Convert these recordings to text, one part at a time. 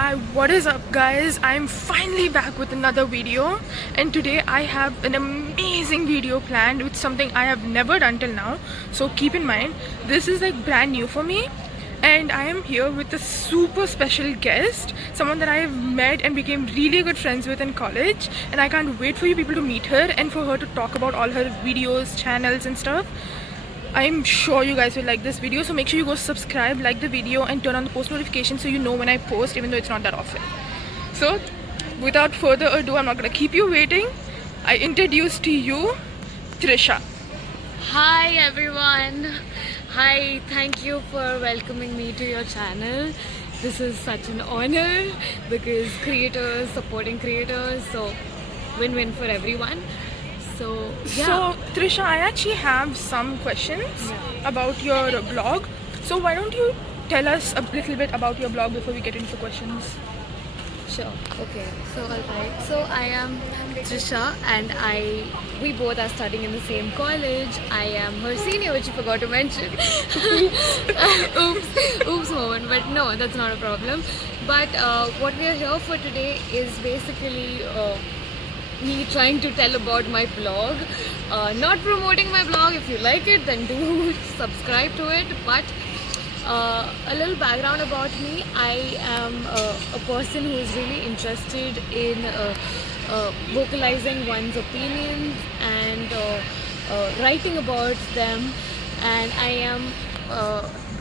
Hi, what is up guys? I'm finally back with another video, and today I have an amazing video planned with something I have never done till now. So keep in mind, this is like brand new for me, and I am here with a super special guest, someone that I have met and became really good friends with in college, and I can't wait for you people to meet her and for her to talk about all her videos, channels and stuff. I'm sure you guys will like this video, so make sure you go subscribe, like the video and turn on the post notifications so you know when I post, even though it's not that often. So without further ado, I'm not gonna keep you waiting. I introduce to you Trisha. Hi everyone. Hi, thank you for welcoming me to your channel. This is such an honor because creators supporting creators, so win-win for everyone. So yeah. So Trisha, I actually have some questions about your blog. So why don't you tell us a little bit about your blog before we get into the questions? Sure. Okay. So alright. So I am Trisha and we both are studying in the same college. I am her senior, which you forgot to mention. Oops moment. But no, that's not a problem. But what we are here for today is basically me trying to tell about my blog, not promoting my blog. If you like it, then do subscribe to it. But a little background about me: I am a person who is really interested in vocalizing one's opinions and writing about them. And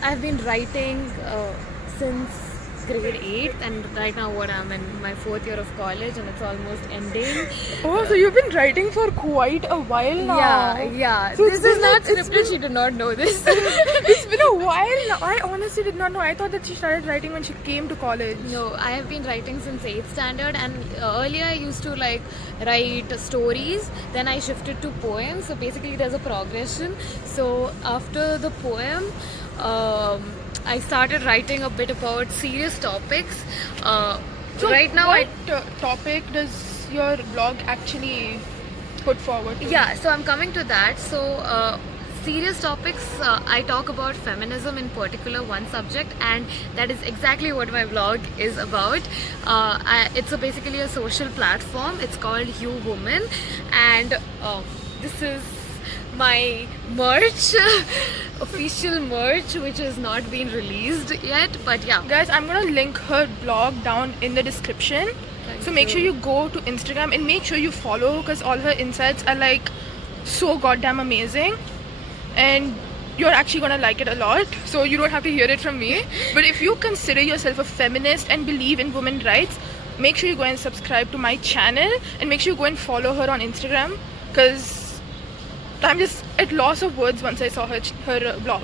I've been writing since grade 8, and right now I'm in my 4th year of college and it's almost ending. Oh, so you've been writing for quite a while now. Yeah. So this is not scripted. She did not know this. It's been a while now. I honestly did not know. I thought that she started writing when she came to college. No, I have been writing since 8th standard, and earlier I used to like write stories, then I shifted to poems. So basically there's a progression. So after the poem, I started writing a bit about serious topics. So right now, what topic does your blog actually put forward to? Yeah, so I'm coming to that. So serious topics, I talk about feminism in particular, one subject, and that is exactly what my blog is about. It's basically a social platform. It's called HUWOMAN, and this is my merch, official merch, which has not been released yet, but yeah. Guys, I'm gonna link her blog down in the description. So make sure you go to Instagram and make sure you follow, because all her insights are like so goddamn amazing, and you're actually gonna like it a lot. So you don't have to hear it from me. But if you consider yourself a feminist and believe in women's rights, make sure you go and subscribe to my channel, and make sure you go and follow her on Instagram, because I'm just at loss of words once I saw her blog.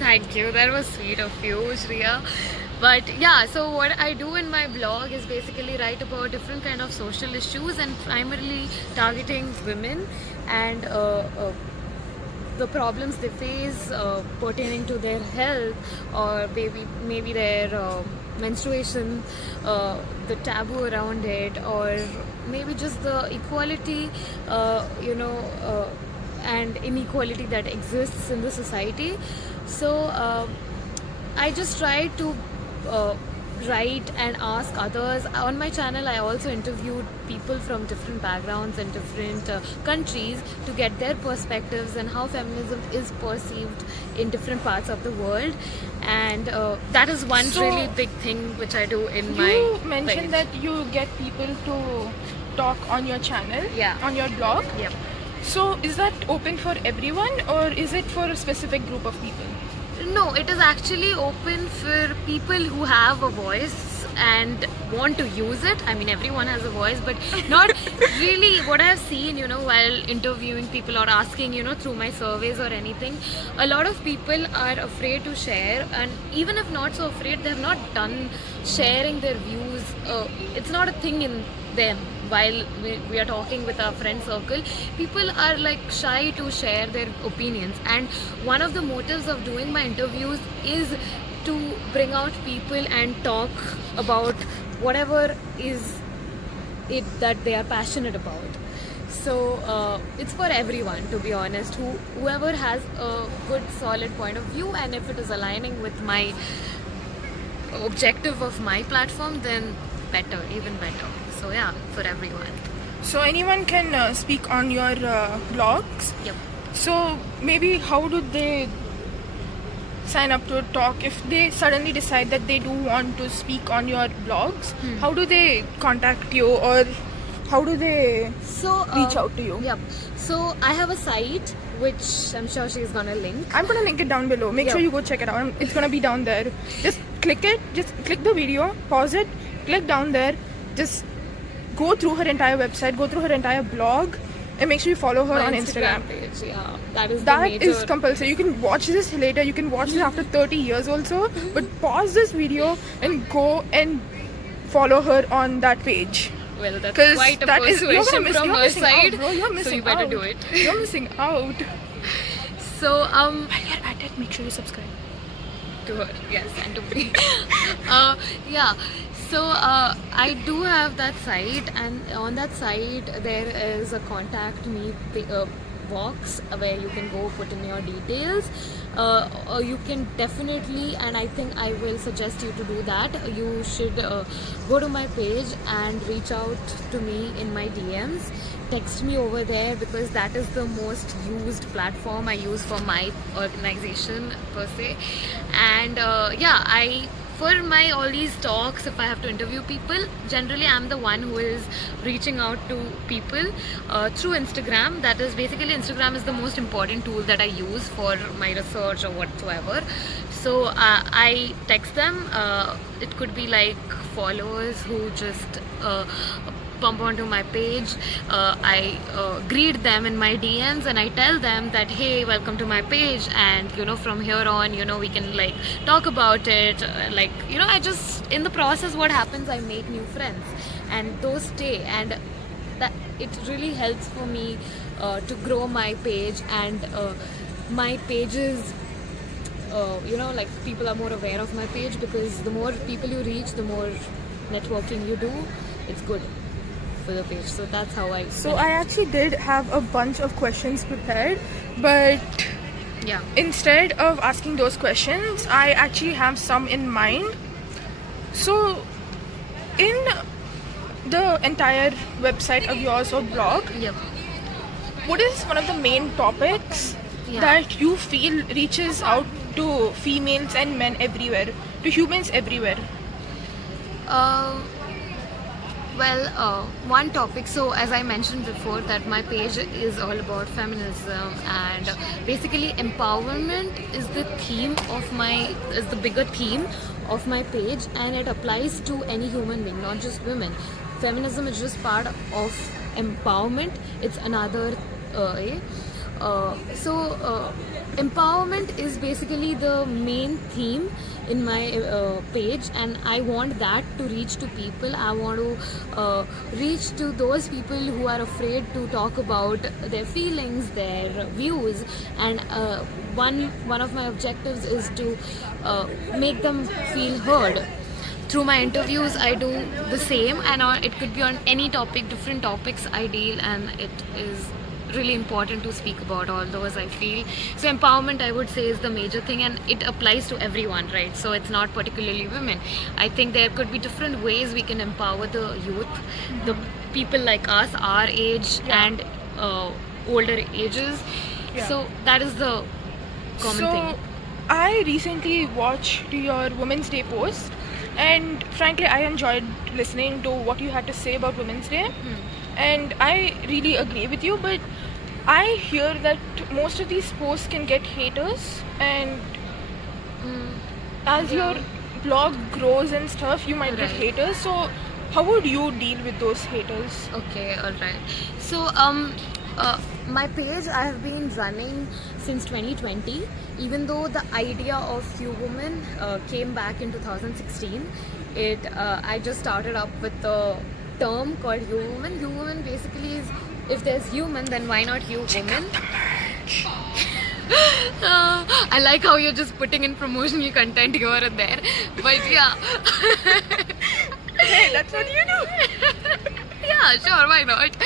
Thank you, that was sweet of you, Shreeya. But yeah, so what I do in my blog is basically write about different kind of social issues, and primarily targeting women and the problems they face pertaining to their health, or maybe their menstruation, the taboo around it, or maybe just the equality, and inequality that exists in the society. So I just try to write and ask others. On my channel, I also interviewed people from different backgrounds and different countries to get their perspectives and how feminism is perceived in different parts of the world. And that is one really big thing which I do in my You mentioned page. that you get people to talk on your channel, Yeah. on your blog. Yep. So is that open for everyone, or is it for a specific group of people? No, it is actually open for people who have a voice and want to use it. I mean, everyone has a voice, but not really. What I have seen, while interviewing people or asking, through my surveys or anything, a lot of people are afraid to share, and even if not so afraid, they have not done sharing their views. It's not a thing in them. While we are talking with our friend circle, people are like shy to share their opinions, and one of the motives of doing my interviews is to bring out people and talk about whatever is it that they are passionate about. So it's for everyone, to be honest, whoever has a good solid point of view, and if it is aligning with my objective of my platform, then better, even better. So yeah, for everyone. So anyone can speak on your blogs. Yep. So maybe how do they sign up to talk if they suddenly decide that they do want to speak on your blogs? How do they contact you, or how do they reach out to you? Yep. So I have a site which I'm sure she's gonna link. I'm gonna link it down below. Make sure you go check it out. It's gonna be down there. Just click it. Just click the video, pause it, click down there. Just go through her entire website, go through her entire blog, and make sure you follow her My on Instagram. page. Yeah, that is the That major. is compulsory. You can watch this later. You can watch this after 30 years also. But pause this video and go and follow her on that page. Well, that's 'Cause quite a that is- persuasion from you're her missing side. out, bro. You're So missing you better out. do it. You're missing out. So While you're at it, make sure you subscribe. to her, yes, and to me. Yeah. So I do have that site, and on that site there is a contact me box where you can go put in your details. You can definitely, and I think I will suggest you to do that. You should go to my page and reach out to me in my DMs. Text me over there, because that is the most used platform I use for my organization per se. And yeah, for my all these talks, if I have to interview people, generally I'm the one who is reaching out to people through Instagram. That is basically, Instagram is the most important tool that I use for my research or whatsoever. So I text them. It could be like followers who just bump onto my page. I greet them in my DMs, and I tell them that, hey, welcome to my page, and from here on, we can like talk about it. Like, I just, in the process, what happens, I make new friends, and those stay, and that it really helps for me to grow my page, and my pages, like people are more aware of my page, because the more people you reach, the more networking you do, it's good for the page. So that's how I. So I actually did have a bunch of questions prepared, but yeah, instead of asking those questions, I actually have some in mind. So in the entire website of yours or blog, yep. what is one of the main topics that you feel reaches out to females and men everywhere, to humans everywhere? Well, one topic, so as I mentioned before, that my page is all about feminism, and basically empowerment is the bigger theme of my page, and it applies to any human being, not just women. Feminism is just part of empowerment. It's another empowerment is basically the main theme in my page, and I want that to reach to people. I want to reach to those people who are afraid to talk about their feelings, their views, and one of my objectives is to make them feel heard. Through my interviews, I do the same, and it could be on any topic, different topics I deal, and it is really important to speak about all those, I feel. So empowerment, I would say, is the major thing, and it applies to everyone, right? So it's not particularly women. I think there could be different ways we can empower the youth, the people like us, our age, and older ages. So that is the common thing. I recently watched your Women's Day post, and frankly I enjoyed listening to what you had to say about Women's Day. And I really agree with you, but I hear that most of these posts can get haters, and as your blog grows and stuff, you might get haters. So how would you deal with those haters? Okay, alright. So my page, I have been running since 2020, even though the idea of HUWOMAN came back in 2016. I just started up with the term called HUWOMAN. HUWOMAN basically is, if there's human, then why not HUWOMAN? I like how you're just putting in promotional content here and there, but yeah. Hey, that's what you do. Yeah, sure, why not?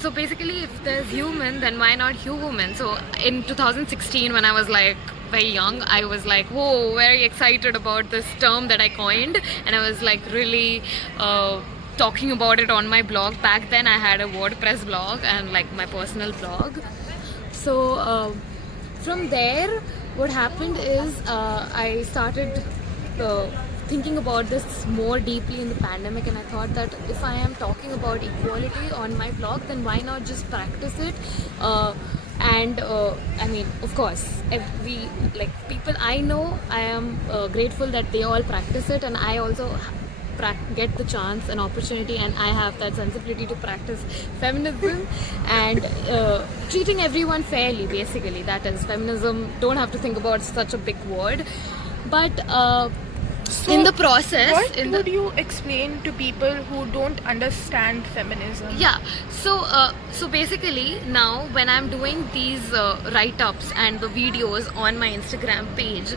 So basically, if there's human, then why not HUWOMAN? So in 2016, when I was like very young, I was like, whoa, very excited about this term that I coined, and I was like really talking about it on my blog. Back then I had a WordPress blog and like my personal blog. So from there, what happened is I started thinking about this more deeply in the pandemic, and I thought that if I am talking about equality on my blog, then why not just practice it? I mean, of course, every like people I know, I am grateful that they all practice it, and I also get the chance and opportunity, and I have that sensibility to practice feminism and treating everyone fairly. Basically, that is feminism. Don't have to think about such a big word, but So in the process, what would you explain to people who don't understand feminism? yeah, so basically now when I'm doing these write-ups and the videos on my Instagram page,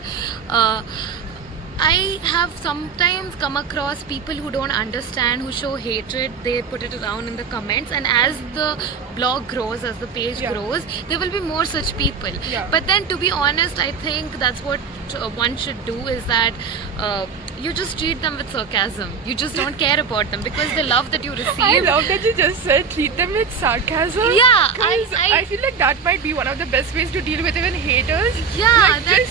I have sometimes come across people who don't understand, who show hatred. They put it around in the comments, and as the blog grows, as the page grows, there will be more such people. But then, to be honest, I think that's what one should do, is that you just treat them with sarcasm. You just don't care about them, because the love that you receive. I love that you just said treat them with sarcasm. Yeah, I feel like that might be one of the best ways to deal with even haters. Yeah, like,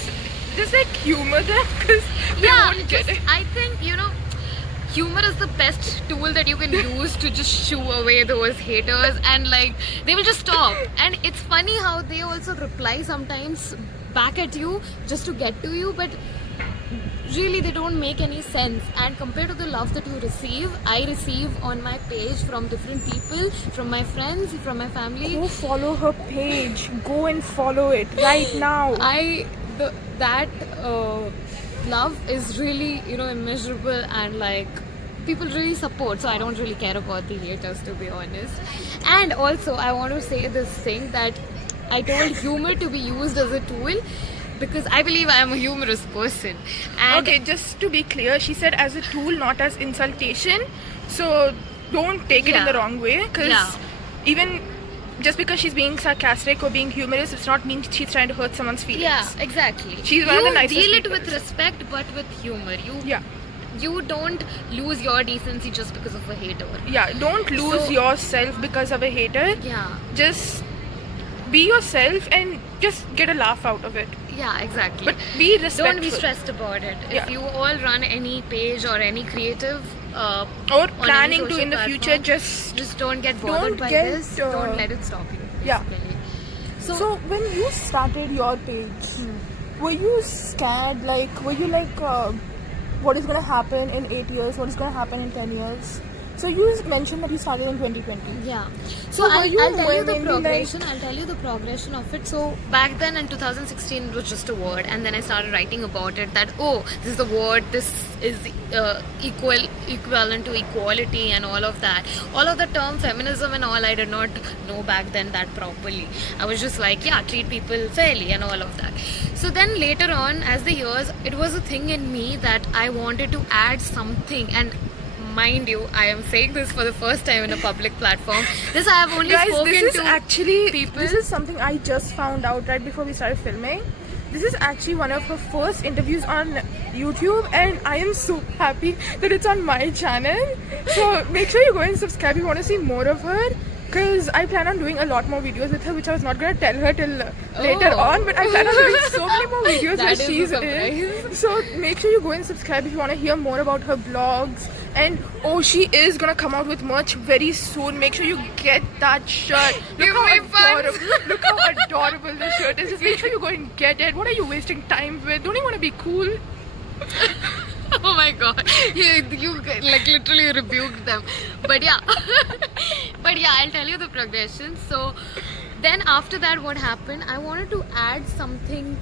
just like humor them, because they won't get it. I think, humor is the best tool that you can use to just shoo away those haters, and like they will just stop. And it's funny how they also reply sometimes back at you just to get to you, but really they don't make any sense. And compared to the love that you receive, I receive on my page from different people, from my friends, from my family. Go follow her page. Go and follow it right now. That love is really immeasurable, and like people really support, so I don't really care about the haters, to be honest. And also I want to say this thing, that I told humor to be used as a tool, because I believe I am a humorous person. And okay, just to be clear, she said as a tool, not as insultation, so don't take it in the wrong way, because even just because she's being sarcastic or being humorous, it's not mean she's trying to hurt someone's feelings. Yeah, exactly. She's one of the nicest deal it people. with respect, but with humor. You don't lose your decency just because of a hater. Yeah, don't lose yourself because of a hater. Yeah. Just be yourself and just get a laugh out of it. Yeah, exactly. But be respectful. Don't be stressed about it. If you all run any page or any creative or planning to in the future, just don't get bothered by this. Don't let it stop you. Yeah. Basically. So when you started your page, were you scared? Like, were you like, what is going to happen in 8 years? What is going to happen in 10 years? So you mentioned that you started in 2020. Yeah. So I'll tell you the progression. I'll tell you the progression of it. So back then in 2016, it was just a word, and then I started writing about it. That this is the word. This is equivalent to equality and all of that. All of the term feminism and all, I did not know back then that properly. I was just like, treat people fairly and all of that. So then later on, as the years, it was a thing in me that I wanted to add something. And mind you, I am saying this for the first time in a public platform. This I have only spoken this is to actually people. This is something I just found out right before we started filming. This is actually one of her first interviews on YouTube, and I am so happy that it's on my channel. So make sure you go and subscribe if you want to see more of her, because I plan on doing a lot more videos with her, which I was not going to tell her till later on, but I plan on doing so many more videos where she's in. So make sure you go and subscribe if you want to hear more about her vlogs. And she is gonna come out with merch very soon. Make sure you get that shirt. Look how adorable this shirt is. Just make sure you go and get it. What are you wasting time with? Don't you want to be cool? Oh my god, you like literally rebuked them. But yeah, I'll tell you the progression. So then after that, what happened, I wanted to add something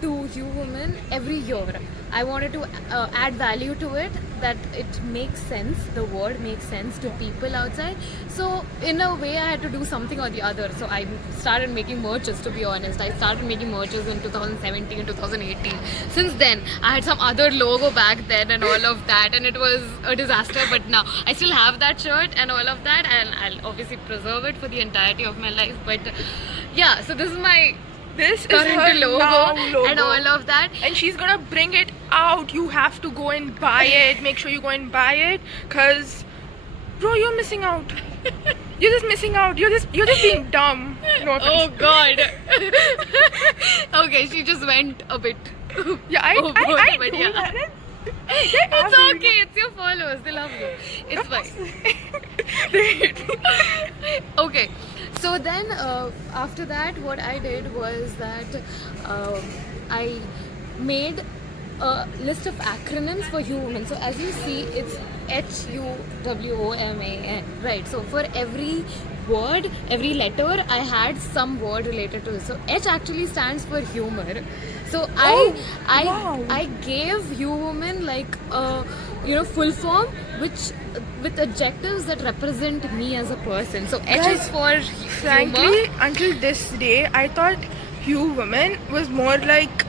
to HUWOMAN every year. I wanted to add value to it, that it makes sense, the word makes sense to people outside. So in a way I had to do something or the other. So I started making merches, to be honest. I started making merches in 2017, 2018. Since then I had some other logo back then and all of that, and it was a disaster. But now I still have that shirt and all of that, and I'll obviously preserve it for the entirety of my life. But yeah, so this is my This is current her logo, now logo and all of that. And she's gonna bring it out. You have to go and buy it. Make sure you go and buy it, cause bro, you're missing out. You're just missing out. You're just being dumb. No offense. Oh God. Okay, she just went a bit. Yeah, I overboard, but do yeah. that. It's okay. It's your followers. They love you. It's fine. Okay. So then, after that, what I did was that I made a list of acronyms for HUWOMAN. So as you see, it's HUWOMAN, right? So for every word, every letter, I had some word related to it. So H actually stands for humor. So wow. I gave HUWOMAN like a full form which with adjectives that represent me as a person. So H is for Frankly, humor. until this day, I thought HUWOMAN was more like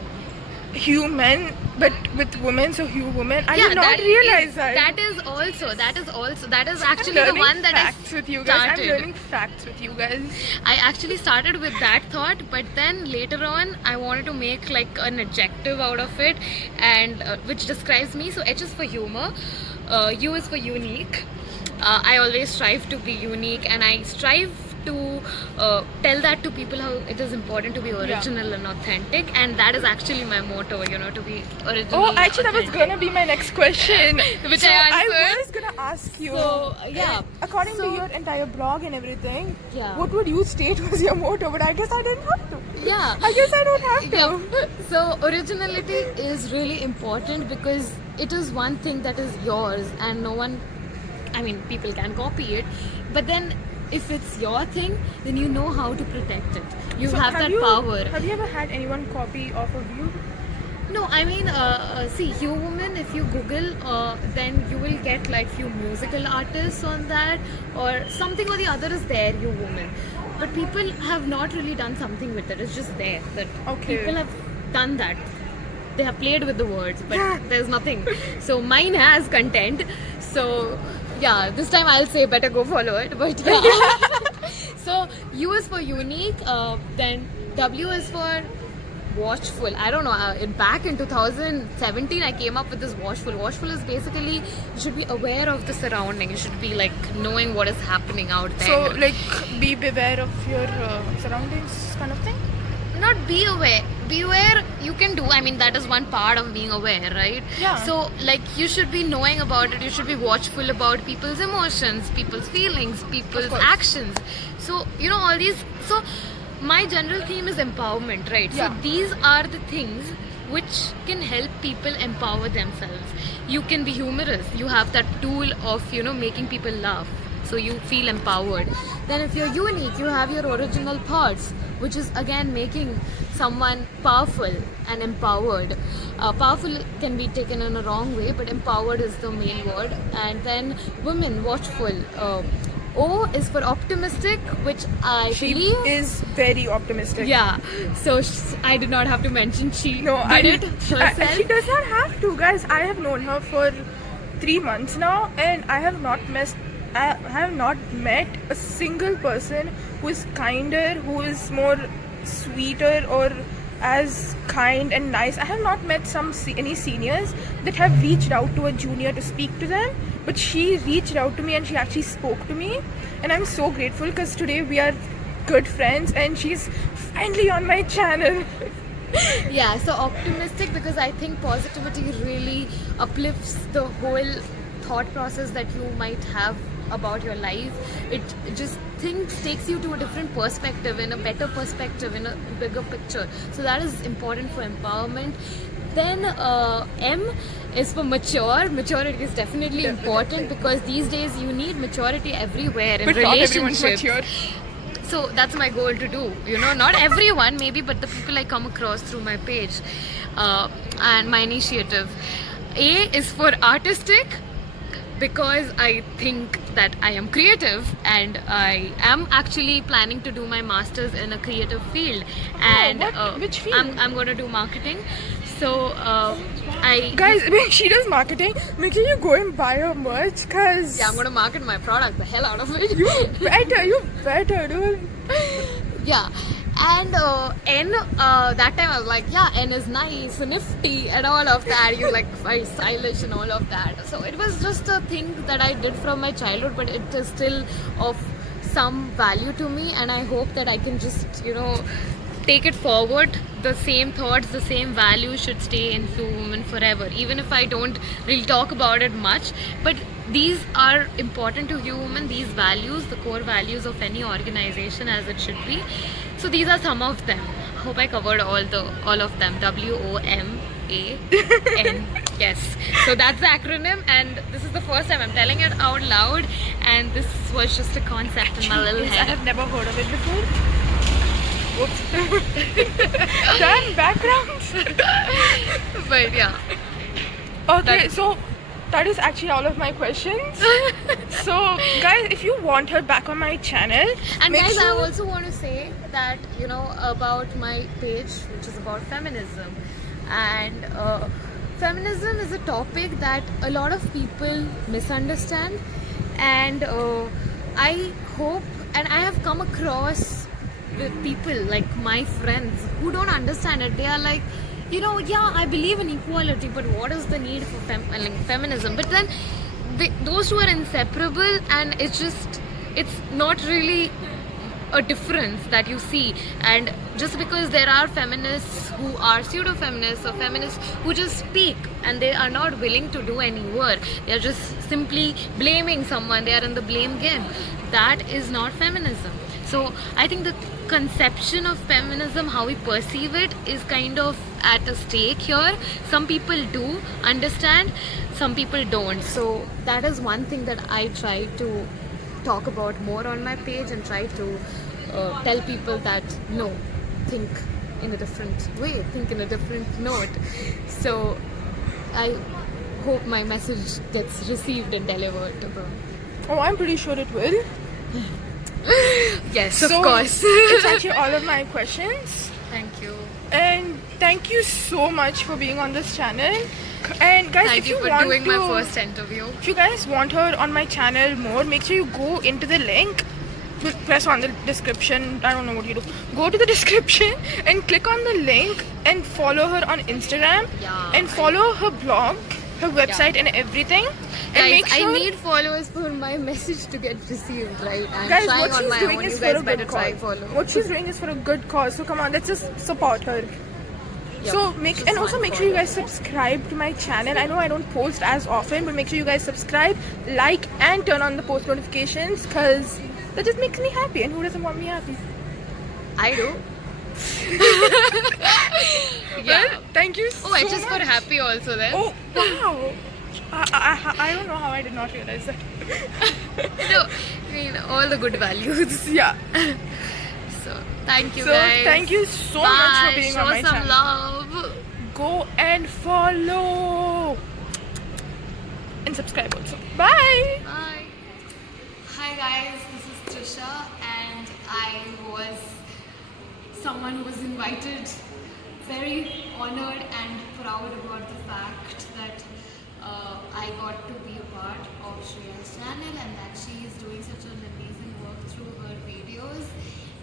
human, but with women, so HUWOMAN. I did not realize that. That is actually the one that facts with you guys. started. I'm learning facts with you guys. I actually started with that thought, but then later on I wanted to make like an adjective out of it, and which describes me. So H is for humor, U is for unique. I always strive to be unique, and I strive to tell that to people how it is important to be original and authentic, and that is actually my motto, to be original. Oh, actually, that was gonna be my next question, which so I answered. I was gonna ask you. So yeah, according to your entire blog and everything, yeah, what would you state was your motto? But I guess I didn't have to. Yeah, I guess I don't have to. Yeah. So originality is really important because it is one thing that is yours, and no one, people can copy it, but then if it's your thing, then you know how to protect it. You have that power. Have you ever had anyone copy off of you? No, see, HUWOMAN, if you Google, then you will get like few musical artists on that, or something or the other is there, HUWOMAN. But people have not really done something with it. It's just there that people have done that. They have played with the words, but there's nothing. So mine has content. So yeah, this time I'll say better go follow it. But yeah. So U is for unique. Then W is for watchful. I don't know. Back in 2017, I came up with this watchful. Watchful is basically you should be aware of the surrounding. You should be like knowing what is happening out there. So like be beware of your surroundings, kind of thing. Not be aware. Be aware you can do. That is one part of being aware, right? Yeah. So like you should be knowing about it. You should be watchful about people's emotions, people's feelings, people's actions. So all these. So my general theme is empowerment, right? Yeah. So these are the things which can help people empower themselves. You can be humorous. You have that tool of making people laugh. So you feel empowered. Then if you're unique, you have your original thoughts, which is again making someone powerful and empowered. Powerful can be taken in a wrong way, but empowered is the main word. And then women, watchful. O is for optimistic, which I believe is very optimistic. Yeah. So I did not have to mention she did it herself. She does not have to, guys. I have known her for 3 months now, and I have not met a single person who is kinder, who is more sweeter, or as kind and nice. I have not met any seniors that have reached out to a junior to speak to them, but she reached out to me and she actually spoke to me, and I'm so grateful because today we are good friends and she's finally on my channel. Yeah, so optimistic because I think positivity really uplifts the whole thought process that you might have about your life. It just takes you to a different perspective, in a better perspective, in a bigger picture. So that is important for empowerment. Then M is for mature. Maturity is definitely important because these days you need maturity everywhere in but relationships. Not everyone's mature. So that's my goal to do. Not everyone maybe, but the people I come across through my page and my initiative. A is for artistic, because I think that I am creative and I am actually planning to do my master's in a creative field. And which field? I'm going to do marketing. So guys, when she does marketing, make sure you go and buy her merch, cause I'm going to market my product the hell out of it. You better, dude. Yeah. And N, that time I was like, yeah, N is nice, nifty, and all of that. You like very stylish and all of that. So it was just a thing that I did from my childhood, but it is still of some value to me, and I hope that I can just, take it forward. The same thoughts, the same values should stay in HUWOMAN forever, even if I don't really talk about it much. But these are important to HUWOMAN, these values, the core values of any organization, as it should be. So these are some of them. Hope I covered all of them. WOMAN. Yes. So that's the acronym, and this is the first time I'm telling it out loud, and this was just a concept in my little head. I have never heard of it before. Whoops. Damn backgrounds. But yeah. Okay, so that is actually all of my questions. So guys, if you want her back on my channel, and guys, I also want to say that about my page, which is about feminism, and feminism is a topic that a lot of people misunderstand, and I hope, and I have come across with people like my friends who don't understand it. They are like, yeah, I believe in equality, but what is the need for feminism? But then those two are inseparable, and it's not really a difference that you see. And just because there are feminists who are pseudo-feminists, or feminists who just speak and they are not willing to do any work, they are just simply blaming someone, they are in the blame game, that is not feminism. So I think the conception of feminism, how we perceive it, is kind of at a stake here. Some people do understand, some people don't. So that is one thing that I try to talk about more on my page, and try to tell people that no, think in a different way, think in a different note. So I hope my message gets received and delivered to them. Oh, I'm pretty sure it will. Yes, of course. It's actually all of my questions. Thank you. And thank you so much for being on this channel. And guys, Thank if you you for want doing to, my first interview. if you guys want her on my channel more, make sure you go into the link. Press on the description. I don't know what you do. Go to the description and click on the link and follow her on Instagram. Yeah, and follow her blog, her website, and everything. And Guys, make sure, I need followers for my message to get received, right? I'm guys, trying what on she's my doing own. is You for guys a better good try cause. follow. What she's doing is for a good cause. So come on, let's just support her. Yep, So just also one make sure you follow. guys subscribe to my channel. I know I don't post as often, but make sure you guys subscribe, like, and turn on the post notifications, because that just makes me happy. And who doesn't want me happy? I do. Well, thank you so Oh, it's just much. for happy also then. Oh wow! I don't know how I did not realize that. No, I mean, all the good values. Yeah. So, thank you So guys. thank you so Bye. much for being Show on my some channel. love. Go and follow and subscribe also. Bye. Bye. Hi guys, this is Trisha, and I was someone who was invited, very honored and proud about the fact that I got to be a part of Shreeya's channel, and that she is doing such an amazing work through her videos.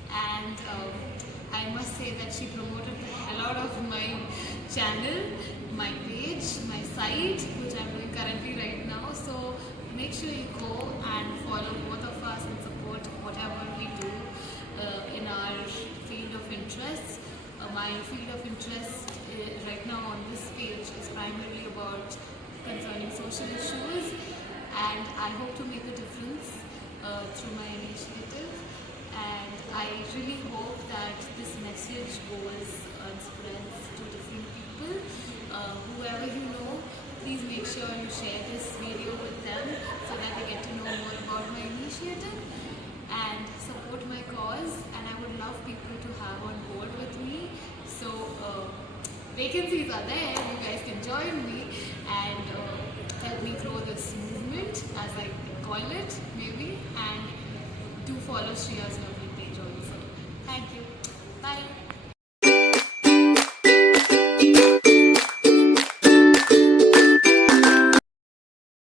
And I must say that she promoted the hell out of my channel, my page, my site, which I'm doing currently right now. So make sure you go and follow both of us and support whatever we do in our field of interest. My field of interest right now on this page is primarily about concerning social issues, and I hope to make a difference through my initiative. And I really hope that this message goes and spreads to different people. Whoever you know, please make sure you share this video with them so that they get to know more about my initiative and support my cause. And I would love people to have on board with me. So vacancies are there, you guys can join me and help me grow this movement, as I call it, maybe. And do follow Shreeya's lovely page also. Thank you. Bye.